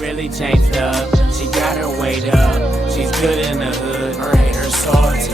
really changed up. She got her weight up. She's good in the hood. Her haters salty.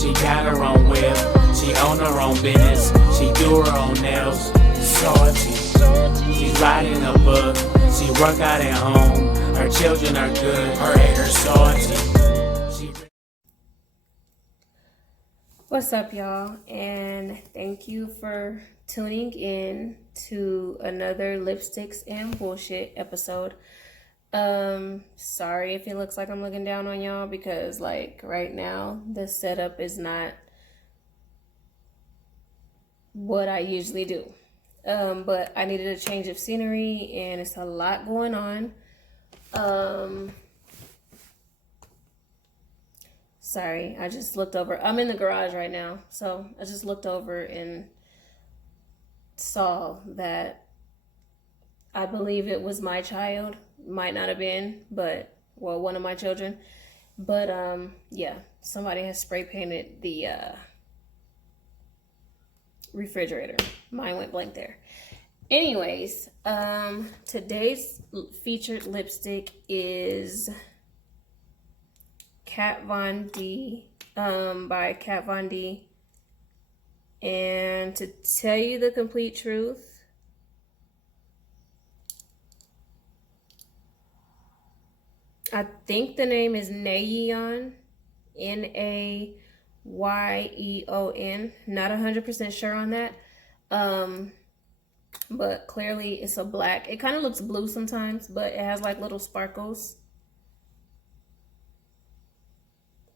She got her own whip. She own her own business. She do her own nails. Salty. She's writing a book. She work out at home. Her children are good. Her haters salty. What's up, y'all? And thank you for tuning in to another Lipsticks and Bullshit episode. Sorry if it looks like I'm looking down on y'all, because like right now the setup is not what I usually do. But I needed a change of scenery and it's a lot going on. Sorry, I just looked over. I'm in the garage right now, so I just looked over and saw that I believe it was my child. Might not have been, but, well, one of my children. But, yeah, somebody has spray painted the refrigerator. Mine went blank there. Anyways, today's featured lipstick is Kat Von D, by Kat Von D. And to tell you the complete truth, I think the name is Nayeon, Nayeon. Not 100% sure on that. But clearly it's a black. It kind of looks blue sometimes, but it has like little sparkles.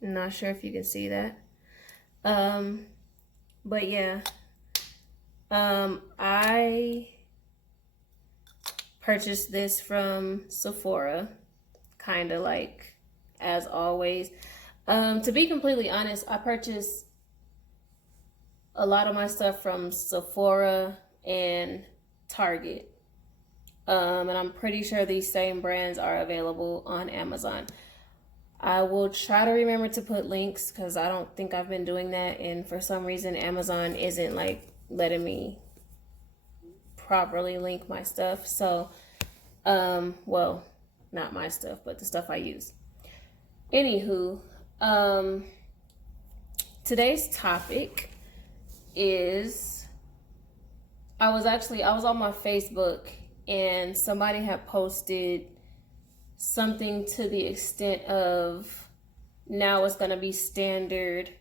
Not sure if you can see that. But yeah. I purchased this from Sephora. Kind of like, as always. To be completely honest, I purchased a lot of my stuff from Sephora and Target. And I'm pretty sure these same brands are available on Amazon. I will try to remember to put links because I don't think I've been doing that. And for some reason, Amazon isn't like letting me properly link my stuff. So, well, not my stuff, but the stuff I use. Anywho, today's topic is, I was on my Facebook and somebody had posted something to the extent of, now it's going to be standard,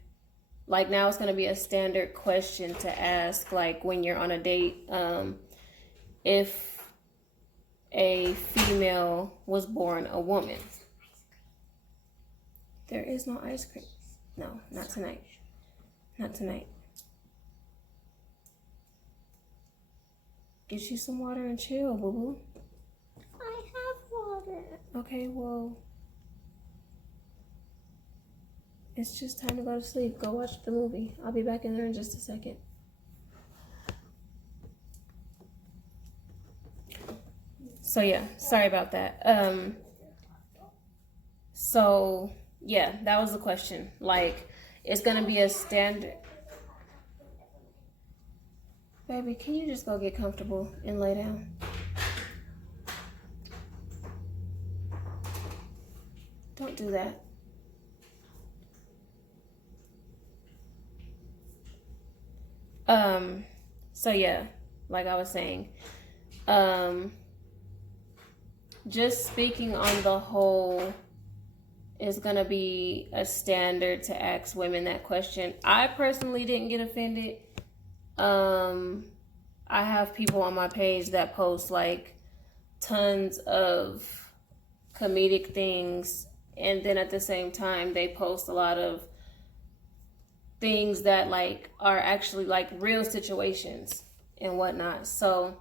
like now it's going to be a standard question to ask, like when you're on a date, if a female was born a woman. There is no ice cream. No, not tonight. Not tonight. Get you some water and chill, boo-boo. I have water. Okay, well, it's just time to go to sleep. Go watch the movie. I'll be back in there in just a second. So yeah, sorry about that. So yeah, that was the question. Like, it's gonna be a standard. Baby, can you just go get comfortable and lay down? Don't do that. So yeah, like I was saying, just speaking on the whole, is gonna be a standard to ask women that question. I personally didn't get offended. I have people on my page that post like tons of comedic things, and then at the same time they post a lot of things that like are actually like real situations and whatnot. So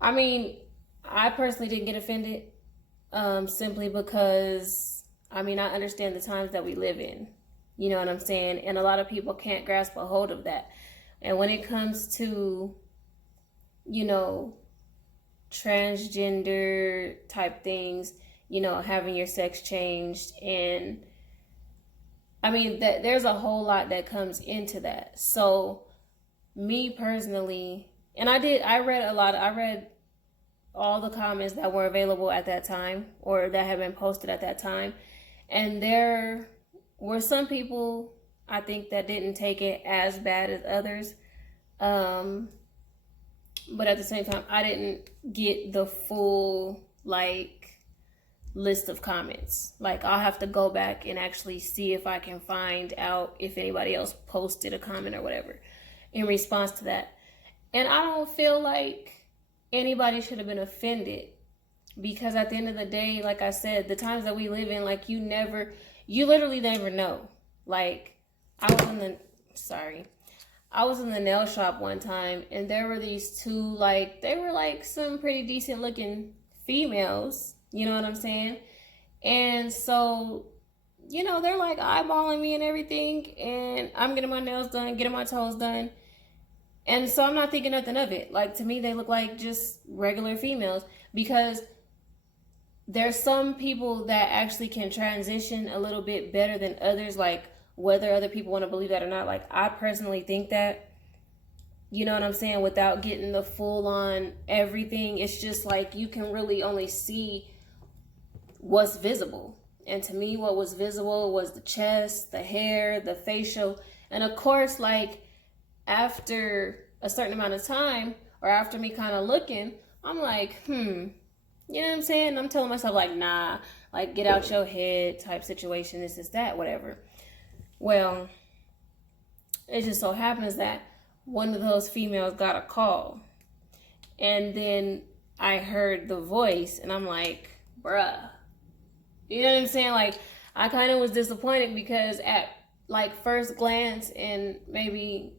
I mean, I personally didn't get offended, simply because I mean, I understand the times that we live in, you know what I'm saying? And a lot of people can't grasp a hold of that. And when it comes to, you know, transgender type things, you know, having your sex changed, and I mean, there's a whole lot that comes into that. So me personally, and I read all the comments that were available at that time or that had been posted at that time. And there were some people, I think, that didn't take it as bad as others. But at the same time, I didn't get the full, like, list of comments. Like, I'll have to go back and actually see if I can find out if anybody else posted a comment or whatever in response to that. And I don't feel like anybody should have been offended, because at the end of the day, like I said, the times that we live in, like, you literally never know. Like, I was in the nail shop one time, and there were these two, like, they were like some pretty decent looking females, you know what I'm saying? And so, you know, they're like eyeballing me and everything, and I'm getting my nails done, getting my toes done. And so I'm not thinking nothing of it. Like, to me, they look like just regular females, because there's some people that actually can transition a little bit better than others, like whether other people want to believe that or not. Like, I personally think that, you know what I'm saying, without getting the full on everything, it's just like you can really only see what's visible. And to me, what was visible was the chest, the hair, the facial. And of course, like, after a certain amount of time, or after me kind of looking, I'm like, you know what I'm saying? I'm telling myself, like, nah, like, get out your head type situation, this is that, whatever. Well, it just so happens that one of those females got a call. And then I heard the voice, and I'm like, bruh. You know what I'm saying? Like, I kind of was disappointed, because at, like, first glance and maybe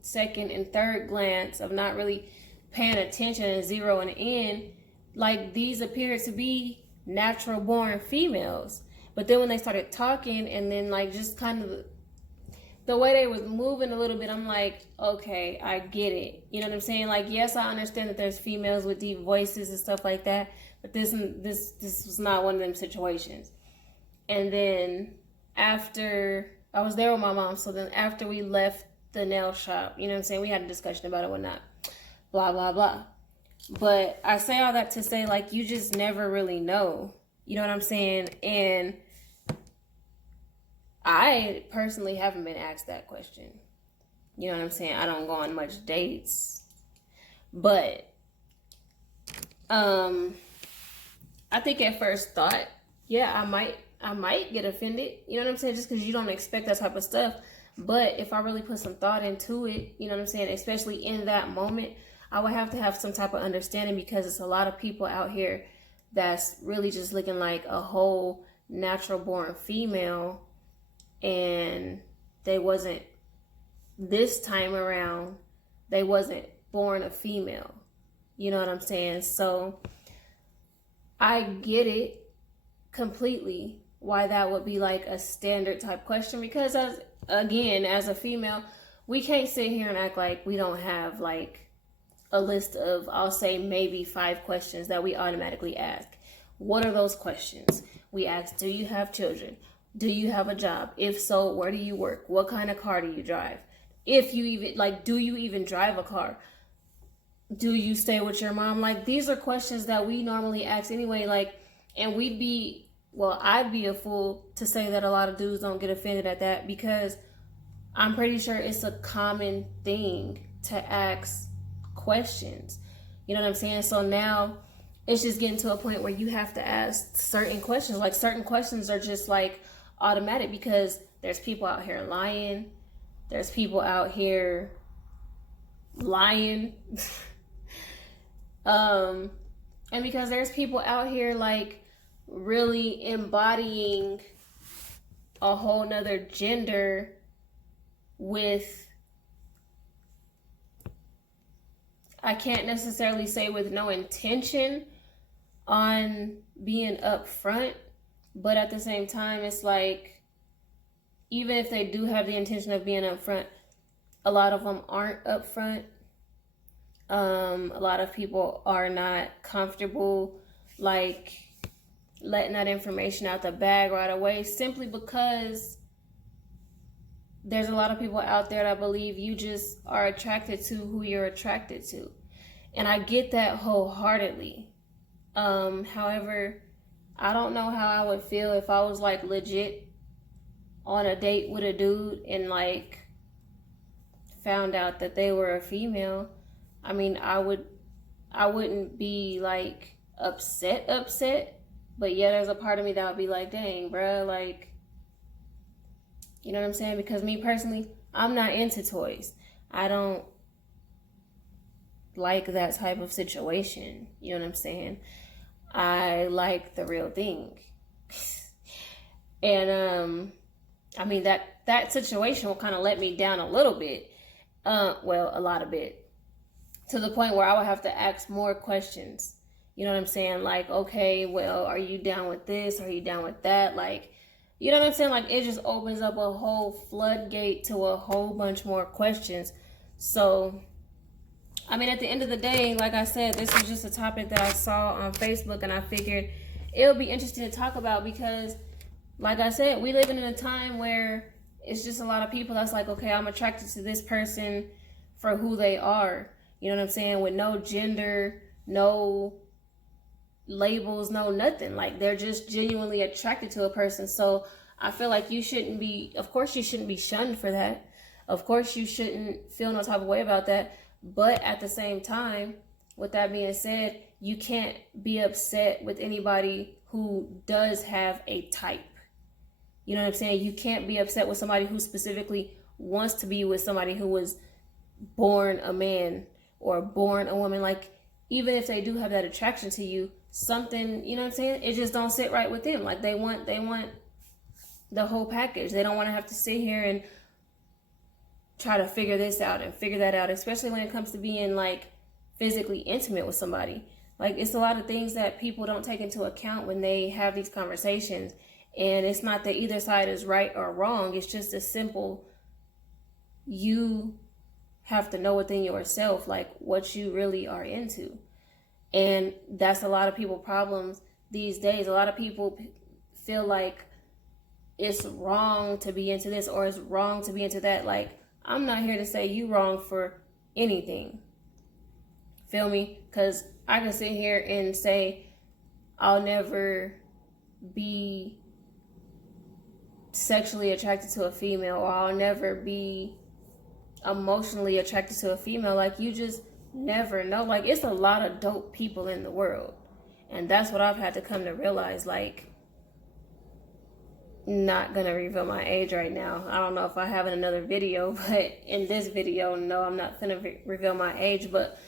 second and third glance of not really paying attention and zeroing in, like, these appeared to be natural born females. But then when they started talking, and then, like, just kind of the way they was moving a little bit, I'm like, okay, I get it. You know what I'm saying? Like, yes, I understand that there's females with deep voices and stuff like that, but this was not one of them situations. And then after, I was there with my mom, so then after we left the nail shop, you know what I'm saying, we had a discussion about it, whatnot, blah, blah, blah. But I say all that to say, like, you just never really know. You know what I'm saying? And I personally haven't been asked that question. You know what I'm saying? I don't go on much dates. But I think at first thought, yeah, I might get offended. You know what I'm saying? Just because you don't expect that type of stuff. But if I really put some thought into it, you know what I'm saying, especially in that moment, I would have to have some type of understanding, because it's a lot of people out here that's really just looking like a whole natural born female, and they wasn't, this time around, they wasn't born a female. You know what I'm saying? So I get it completely why that would be like a standard type question, because as a female, we can't sit here and act like we don't have like a list of, I'll say, maybe 5 questions that we automatically ask. What are those questions? We ask, do you have children? Do you have a job? If so, where do you work? What kind of car do you drive? If you even, like, do you even drive a car? Do you stay with your mom? Like, these are questions that we normally ask anyway, like, and I'd be a fool to say that a lot of dudes don't get offended at that, because I'm pretty sure it's a common thing to ask questions. You know what I'm saying? So now it's just getting to a point where you have to ask certain questions. Like, certain questions are just like automatic, because there's people out here lying. There's people out here lying. And because there's people out here like really embodying a whole nother gender with, I can't necessarily say with no intention on being upfront, but at the same time, it's like, even if they do have the intention of being upfront, a lot of them aren't upfront. A lot of people are not comfortable like letting that information out the bag right away, simply because there's a lot of people out there that believe you just are attracted to who you're attracted to. And I get that wholeheartedly. However, I don't know how I would feel if I was like legit on a date with a dude and like found out that they were a female. I mean, I wouldn't be like upset, but yeah, there's a part of me that would be like, dang, bruh, like, you know what I'm saying? Because me personally, I'm not into toys. I don't like that type of situation. You know what I'm saying? I like the real thing. And I mean, that situation will kind of let me down a little bit. Well, a lot of bit. To the point where I would have to ask more questions. You know what I'm saying? Like, okay, well, are you down with this? Are you down with that? Like, you know what I'm saying? Like, it just opens up a whole floodgate to a whole bunch more questions. So, I mean, at the end of the day, like I said, this is just a topic that I saw on Facebook, and I figured it would be interesting to talk about because, like I said, we live in a time where it's just a lot of people that's like, okay, I'm attracted to this person for who they are. You know what I'm saying? With no gender, no labels, no nothing. Like, they're just genuinely attracted to a person. So I feel like you shouldn't be, of course you shouldn't be shunned for that. Of course you shouldn't feel no type of way about that. But at the same time, with that being said, you can't be upset with anybody who does have a type. You know what I'm saying? You can't be upset with somebody who specifically wants to be with somebody who was born a man or born a woman. Like, even if they do have that attraction to you, something, you know what I'm saying? It just don't sit right with them. Like, they want the whole package. They don't want to have to sit here and try to figure this out and figure that out, especially when it comes to being like physically intimate with somebody. Like, it's a lot of things that people don't take into account when they have these conversations. And it's not that either side is right or wrong. It's just a simple, you have to know within yourself, like, what you really are into. And that's a lot of people's problems these days. A lot of people feel like it's wrong to be into this or it's wrong to be into that. Like, I'm not here to say you wrong for anything. Feel me? Because I can sit here and say I'll never be sexually attracted to a female, or I'll never be emotionally attracted to a female. Like, you just never know. Like, it's a lot of dope people in the world. And that's what I've had to come to realize. Like, not gonna reveal my age right now. I don't know if I have in another video, but in this video, no, I'm not gonna reveal my age. But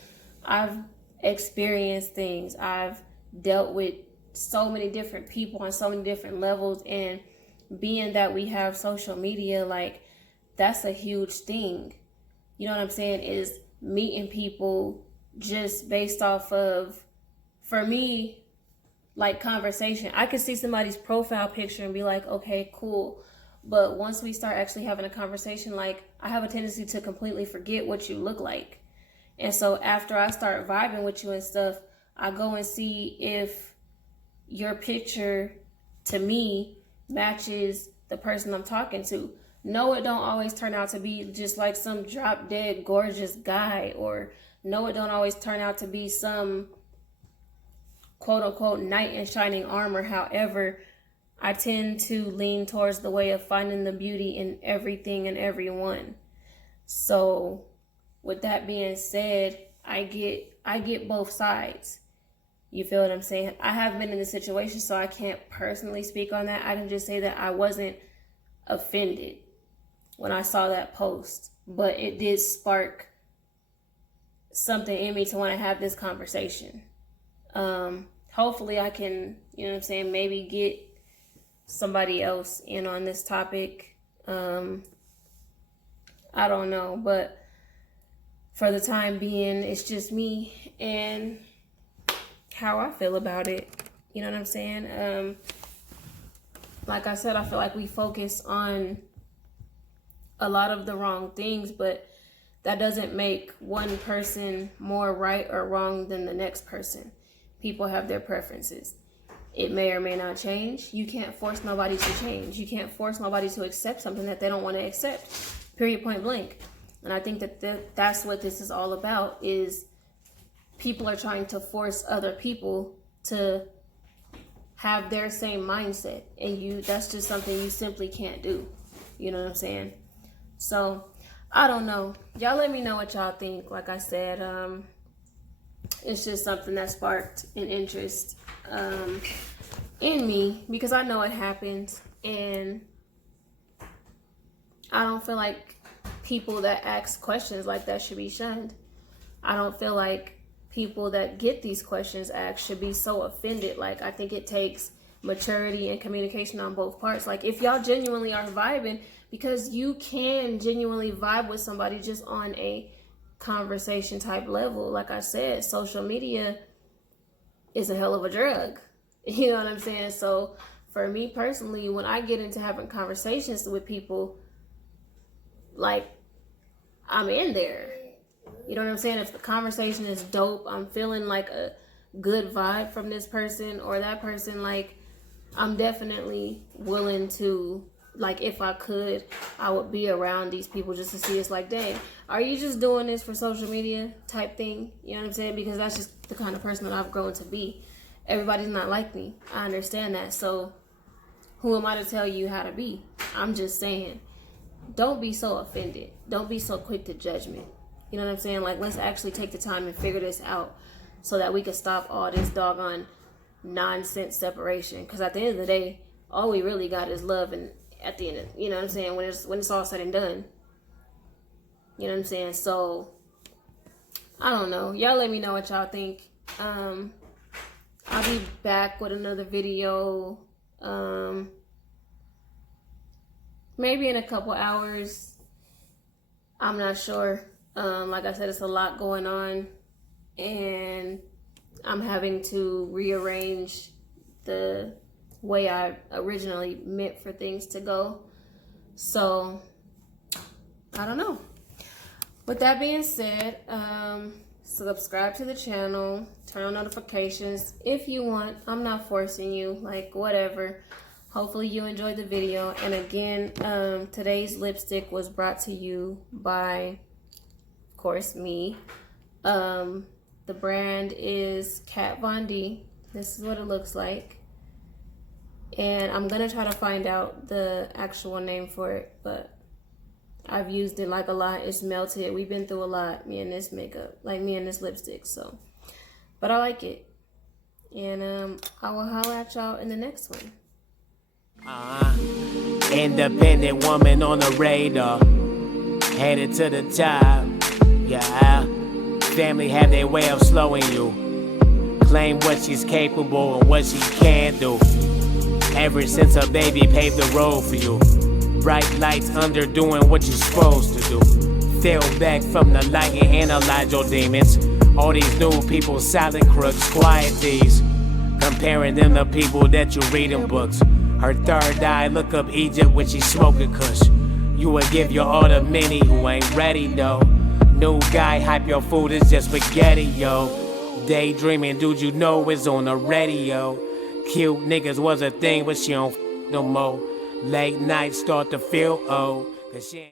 I've experienced things. I've dealt with so many different people on so many different levels, and being that we have social media, like, that's a huge thing. You know what I'm saying? Is meeting people just based off of, for me, like, conversation. I could see somebody's profile picture and be like, okay, cool. But once we start actually having a conversation, like, I have a tendency to completely forget what you look like. And so after I start vibing with you and stuff, I go and see if your picture to me matches the person I'm talking to. No, it don't always turn out to be just like some drop dead gorgeous guy, or no, it don't always turn out to be some quote unquote knight in shining armor. However, I tend to lean towards the way of finding the beauty in everything and everyone. So with that being said, I get both sides. You feel what I'm saying? I have been in this situation, so I can't personally speak on that. I can just say that I wasn't offended when I saw that post, but it did spark something in me to want to have this conversation. Hopefully I can, you know what I'm saying, maybe get somebody else in on this topic. I don't know, but for the time being, it's just me and how I feel about it. You know what I'm saying? Like I said, I feel like we focus on a lot of the wrong things, but that doesn't make one person more right or wrong than the next person. People have their preferences. It may or may not change. You can't force nobody to change. You can't force nobody to accept something that they don't want to accept. Period, point blank. And I think that that's what this is all about, is people are trying to force other people to have their same mindset, and that's just something you simply can't do. You know what I'm saying? So I don't know. Y'all let me know what y'all think. Like I said, it's just something that sparked an interest in me, because I know it happens, and I don't feel like people that ask questions like that should be shunned. I don't feel like people that get these questions asked should be so offended. Like, I think it takes maturity and communication on both parts. Like, if y'all genuinely are vibing, because you can genuinely vibe with somebody just on a conversation type level. Like I said, social media is a hell of a drug. You know what I'm saying? So for me personally, when I get into having conversations with people, like, I'm in there. You know what I'm saying? If the conversation is dope, I'm feeling like a good vibe from this person or that person, like, I'm definitely willing to, like, if I could, I would be around these people just to see. It's like, dang, are you just doing this for social media type thing? You know what I'm saying? Because that's just the kind of person that I've grown to be. Everybody's not like me. I understand that. So who am I to tell you how to be? I'm just saying, don't be so offended. Don't be so quick to judgment. You know what I'm saying? Like, let's actually take the time and figure this out so that we can stop all this doggone nonsense separation. Because at the end of the day, all we really got is love. And at the end of, you know what I'm saying, when it's all said and done, you know what I'm saying? So I don't know. Y'all let me know what y'all think. I'll be back with another video maybe in a couple hours. I'm not sure. Like I said, it's a lot going on, and I'm having to rearrange the way I originally meant for things to go. So I don't know. With that being said, subscribe to the channel, turn on notifications if you want. I'm not forcing you, like, whatever. Hopefully you enjoyed the video. And again, today's lipstick was brought to you by, of course, me. The brand is Kat Von D. This is what it looks like. And I'm gonna try to find out the actual name for it, but I've used it like a lot. It's melted. We've been through a lot, me and this makeup, like me and this lipstick. So, but I like it. And I will holler at y'all in the next one. Independent woman on the radar, headed to the top. Yeah, family have their way of slowing you. Claim what she's capable and what she can do. Ever since a baby paved the road for you. Bright lights under doing what you're supposed to do. Fell back from the light and analyze your demons. All these new people, silent crooks, quiet thieves. Comparing them to people that you read in books. Her third eye look up Egypt when she smoking kush. You would give your all to many who ain't ready though. New guy, hype your food is just spaghetti, yo. Daydreaming, dude, you know it's on the radio. Cute niggas was a thing, but she don't no more. Late nights start to feel old. 'Cause she